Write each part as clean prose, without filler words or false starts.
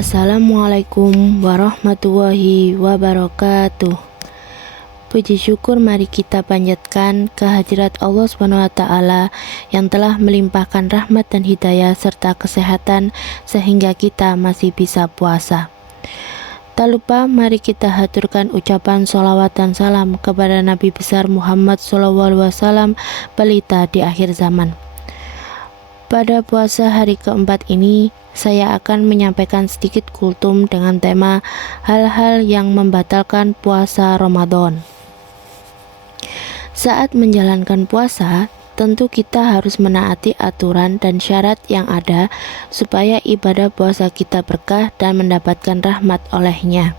Assalamualaikum warahmatullahi wabarakatuh. Puji syukur mari kita panjatkan kehadirat Allah SWT yang telah melimpahkan rahmat dan hidayah serta kesehatan sehingga kita masih bisa puasa. Tak lupa mari kita haturkan ucapan sholawat dan salam kepada Nabi besar Muhammad SAW, pelita di akhir zaman. Pada puasa hari keempat ini, saya akan menyampaikan sedikit kultum dengan tema hal-hal yang membatalkan puasa Ramadan. Saat menjalankan puasa, tentu kita harus menaati aturan dan syarat yang ada supaya ibadah puasa kita berkah dan mendapatkan rahmat olehnya.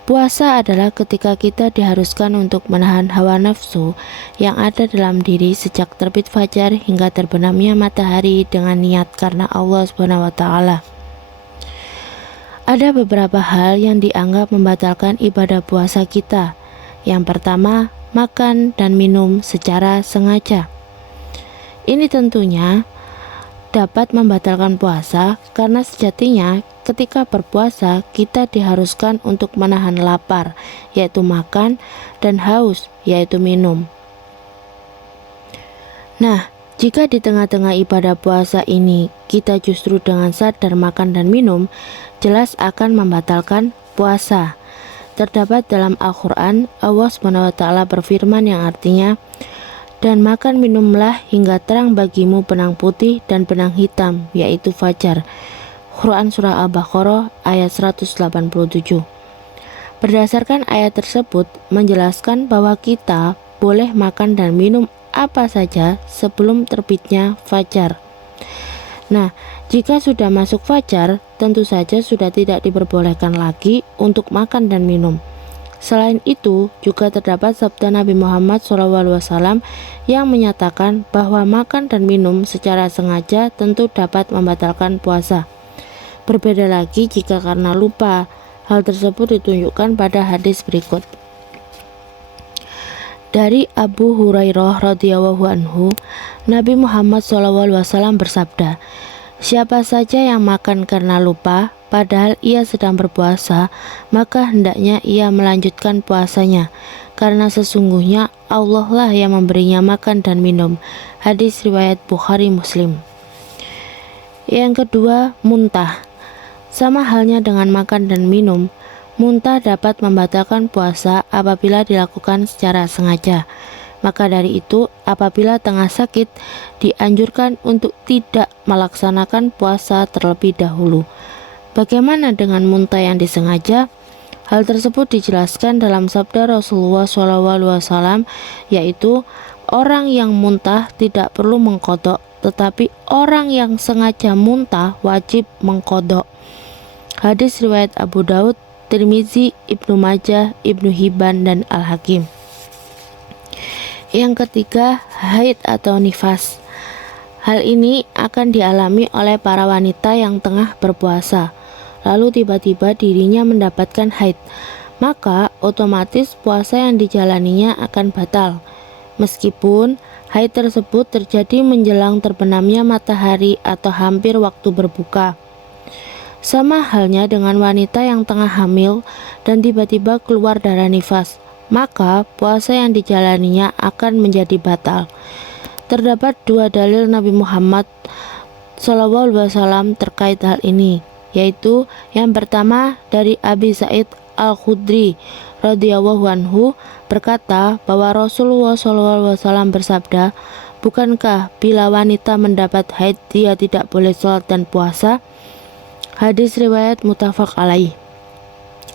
Puasa adalah ketika kita diharuskan untuk menahan hawa nafsu yang ada dalam diri sejak terbit fajar hingga terbenamnya matahari dengan niat karena Allah SWT. Ada beberapa hal yang dianggap membatalkan ibadah puasa kita. Yang pertama, makan dan minum secara sengaja. Ini tentunya dapat membatalkan puasa karena sejatinya ketika berpuasa kita diharuskan untuk menahan lapar, yaitu makan, dan haus, yaitu minum. Nah, jika di tengah-tengah ibadah puasa ini kita justru dengan sadar makan dan minum, jelas akan membatalkan puasa. Terdapat dalam Al-Quran, Allah SWT berfirman yang artinya, "Dan makan minumlah hingga terang bagimu benang putih dan benang hitam, yaitu fajar." Quran Surah Al-Baqarah ayat 187. Berdasarkan ayat tersebut menjelaskan bahwa kita boleh makan dan minum apa saja sebelum terbitnya fajar. Nah, jika sudah masuk fajar, tentu saja sudah tidak diperbolehkan lagi untuk makan dan minum. Selain itu, juga terdapat sabda Nabi Muhammad SAW yang menyatakan bahwa makan dan minum secara sengaja tentu dapat membatalkan puasa. Berbeda lagi jika karena lupa. Hal tersebut ditunjukkan pada hadis berikut. Dari Abu Hurairah radhiyallahu anhu, Nabi Muhammad SAW bersabda, "Siapa saja yang makan karena lupa, padahal ia sedang berpuasa, maka hendaknya ia melanjutkan puasanya, karena sesungguhnya Allah lah yang memberinya makan dan minum." Hadis riwayat Bukhari Muslim. Yang kedua, muntah. Sama halnya dengan makan dan minum, muntah dapat membatalkan puasa apabila dilakukan secara sengaja. Maka dari itu, apabila tengah sakit, dianjurkan untuk tidak melaksanakan puasa terlebih dahulu. Bagaimana dengan muntah yang disengaja? Hal tersebut dijelaskan dalam sabda Rasulullah SAW, yaitu orang yang muntah tidak perlu mengqadha, tetapi orang yang sengaja muntah wajib mengqadha. Hadis riwayat Abu Daud, Tirmizi, Ibnu Majah, Ibnu Hibban, dan Al-Hakim. Yang ketiga, haid atau nifas. Hal ini akan dialami oleh para wanita yang tengah berpuasa, lalu tiba-tiba dirinya mendapatkan haid, maka otomatis puasa yang dijalaninya akan batal. Meskipun haid tersebut terjadi menjelang terbenamnya matahari atau hampir waktu berbuka. Sama halnya dengan wanita yang tengah hamil dan tiba-tiba keluar darah nifas, maka puasa yang dijalaninya akan menjadi batal. Terdapat dua dalil Nabi Muhammad SAW terkait hal ini, yaitu yang pertama dari Abi Sa'id Al-Khudri radhiyallahu anhu berkata bahwa Rasulullah SAW bersabda, "Bukankah bila wanita mendapat haid dia tidak boleh sholat dan puasa?" Hadis riwayat muttafaq alaih.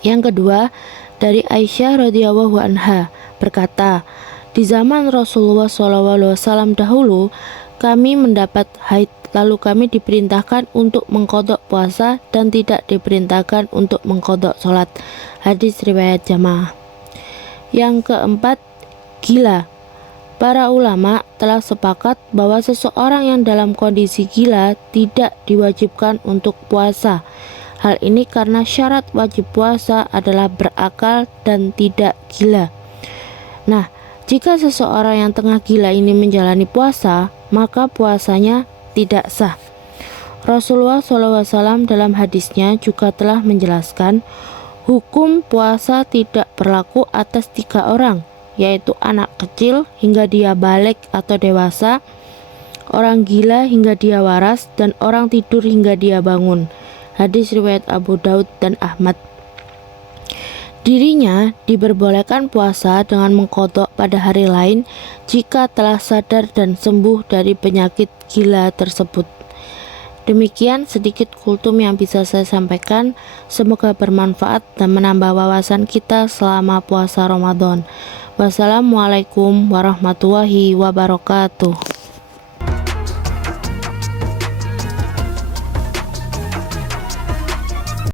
Yang kedua dari Aisyah radhiyallahu anha berkata, "Di zaman Rasulullah SAW dahulu, kami mendapat haid, lalu kami diperintahkan untuk mengqadha puasa dan tidak diperintahkan untuk mengqadha sholat." Hadis riwayat Jamaah. Yang keempat, gila. Para ulama telah sepakat bahwa seseorang yang dalam kondisi gila tidak diwajibkan untuk puasa. Hal ini karena syarat wajib puasa adalah berakal dan tidak gila. Nah, jika seseorang yang tengah gila ini menjalani puasa, maka puasanya tidak sah. Rasulullah SAW dalam hadisnya juga telah menjelaskan hukum puasa tidak berlaku atas 3 orang, yaitu anak kecil hingga dia balik atau dewasa, orang gila hingga dia waras, dan orang tidur hingga dia bangun. Hadis riwayat Abu Daud dan Ahmad. Dirinya diperbolehkan puasa dengan mengqadha pada hari lain jika telah sadar dan sembuh dari penyakit gila tersebut. Demikian sedikit kultum yang bisa saya sampaikan. Semoga bermanfaat dan menambah wawasan kita selama puasa Ramadan. Wassalamualaikum warahmatullahi wabarakatuh.